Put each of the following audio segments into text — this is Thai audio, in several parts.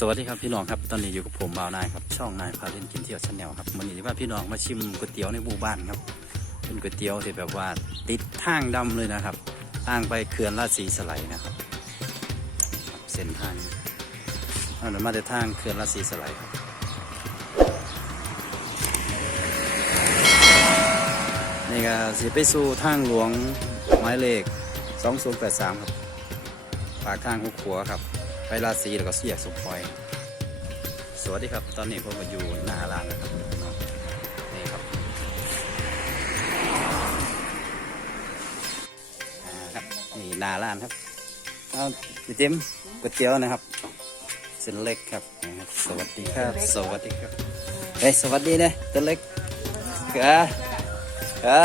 สวัสดีครับพี่น้องครับตอนนี้อยู่กับผมบ่าวนายครับช่องนายพาเล่นกินเที่ยวชาแนลครับวันนี้ว่าพี่น้องมาชิมก๋วยเตี๋ยวในหมู่บ้านครับเป็นก๋วยเตี๋ยวที่แบบว่าติดทางดำเลยนะครับทางไปเขื่อนราชสีสไลด์นะครับ เส้นทางเอาเดี๋ยวมาแต่ทางเขื่อนราชสีสไลด์ครับนี่ก็สิไปสู่ทางหลวงหมายเลข2083ครับปากทางหุกขัวครับ ไปราศีแล้วก็เสียกสุพอย สวัสดีครับ ตอนนี้ผมมาอยู่หน้าร้านนะครับพี่น้องนี่ครับอ่าครับนี่หน้าร้านครับเอาพี่เจมส์ก๋วยเตี๋ยวนะครับเส้นเล็กครับนะครับสวัสดีครับ สวัสดีครับเฮ้ยสวัสดีนะตัวเล็กกะกะ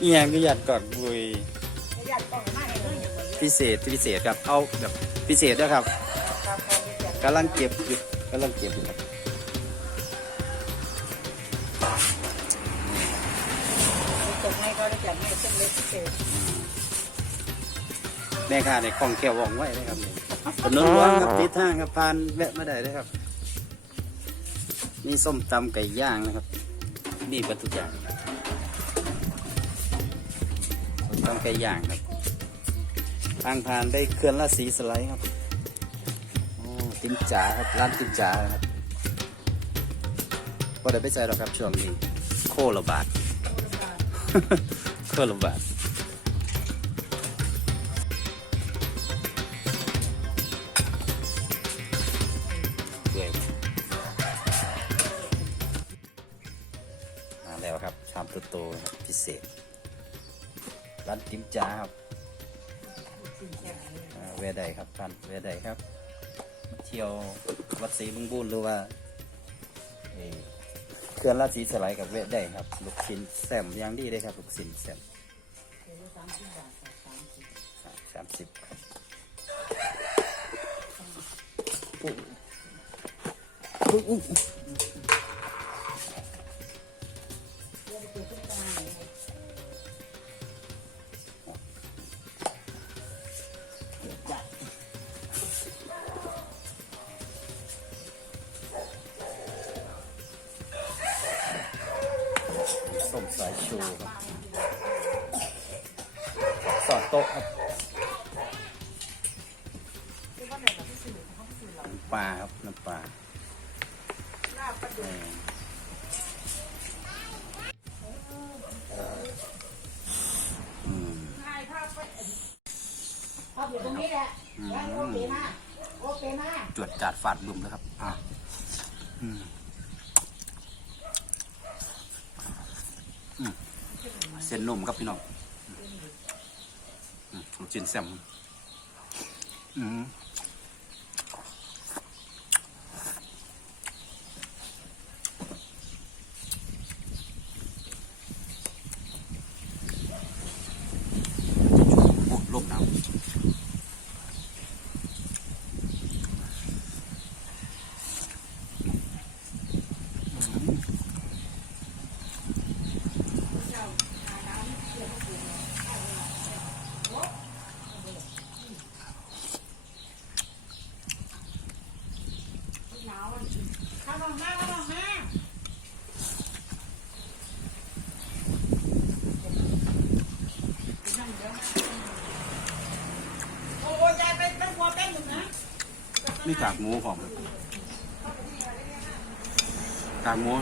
อีหยังก็อยากกอดบุย พิเศษพิเศษครับเอาแบบพิเศษด้วยครับกำลังเก็บอยู่กำลังเก็บอยู่ครับตกให้ก็ได้จัดให้เส้นเล็กพิเศษแม่ค้าในคลองแก้วว่องไว้เลยครับนี่ถนนหลวงครับติดทางครับผ่านแวะมาได้เลยครับ มีส้มตำไก่ย่างนะครับมีวัตถุกอย่างส้มตำไก่ย่างครับ ทางผ่านได้เคลื่อนราศีสไลด์ครับโอ้ติมจ๋าครับร้านติมจ๋านะครับก็ได้ไปใส่หรอกครับช่วงนี้โคระบาดโคระบาดมาแล้วครับชามโตๆนะครับพิเศษร้านติมจ้าครับ อ่าเวไดครับท่านเวไดครับมาเที่ยววัดศรีบึงบูนหรือว่าเอ่อเขื่อนราชสีสไลด์กับเวไดครับ ลูกชิ้นแซมอย่างดีเลยครับ ลูกชิ้นแซมสามสิบครับอุ๊ยอุ๊ยอุ๊ยส้มสาย ชูครับสอดโต๊ะครับน้ำปลาครับน้ำปลาเอออืมพออยู่ตรงนี้แหละแล้วโอเคมากโอเคมากจวดจาดฝาดบึมแล้วครับอะอืมอืมเส้นนุ่มครับพี่น้องลูกชิ้นแซมอืม โอ้ลมหนาว เข้ามามาเข้ามามาโอ้ยยายไปเป็ นหัวเป็นอยู่นะมีกากหมูขอมกากหมู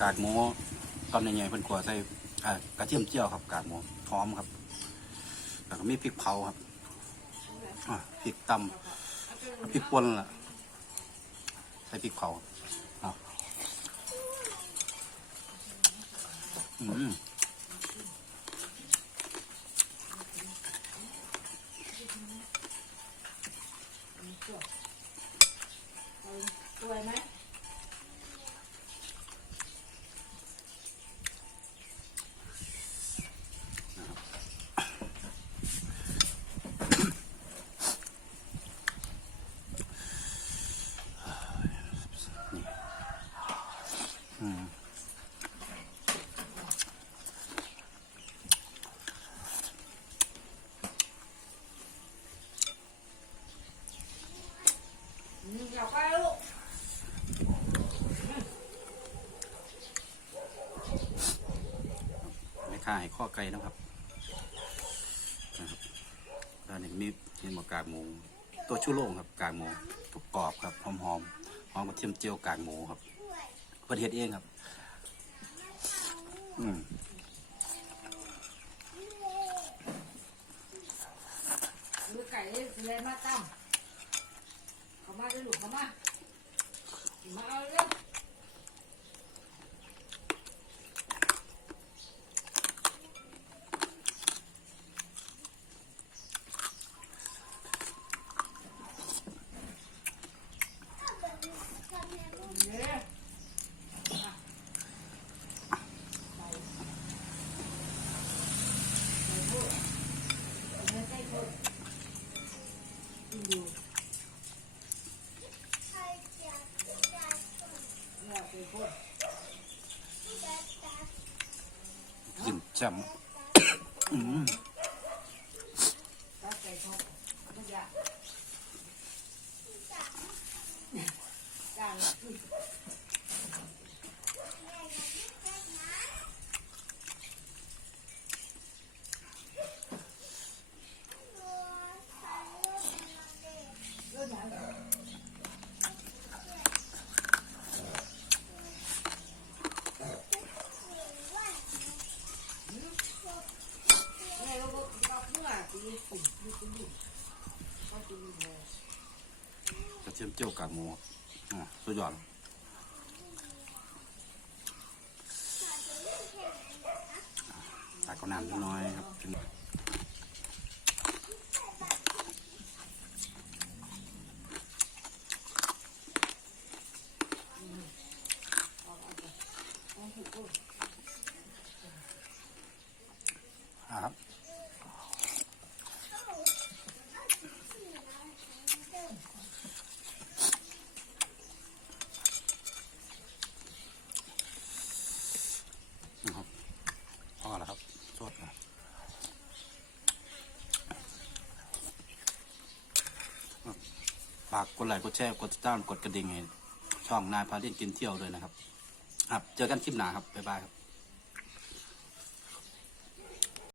กากหมูตอนใหญ่ๆเป็นขวใส่อ่ากระเทียมเจียวครับ กากหมูหอมครับ แล้วก็มีพริกเผาครับอะพริกตำพริกป่นล่ะ ใส่พริกเผาอะอืม สวยไหม อืม อืมอยากไปลูก ไม่ค่าให้ข้อไก่นะครับนะครับแล้วนี่มีเห็นหมกากหมู ตัวชูโรงครับกากหมูกกรอบครับหอมหอมหอมกระเทียมเจียวกากหมูครับเพื่อเฮ็ดเองครับ อืมดูไก่เลยเลยมาตั้มเขามาเลยลูกเขามามาเอาเร็ว จำอืมตัดไก่ทอดทุกอย่างจานละอืม แม่เราก็เอาเมื่อตีสี่ตีสี่ก็ตีเลย กระ เทียมเจียวกากหมูอะสุดยอดตักก็น้ำนิดน้อยครับนะครับพอแล้วครับสดนะฝากกดไลค์กดแชร์กดติดตามกดกระดิ่งให้ช่องนายพาเล่นกินเที่ยวด้วยนะครับ ครับ เจอกันคลิปหน้าครับบ๊ายบายครับ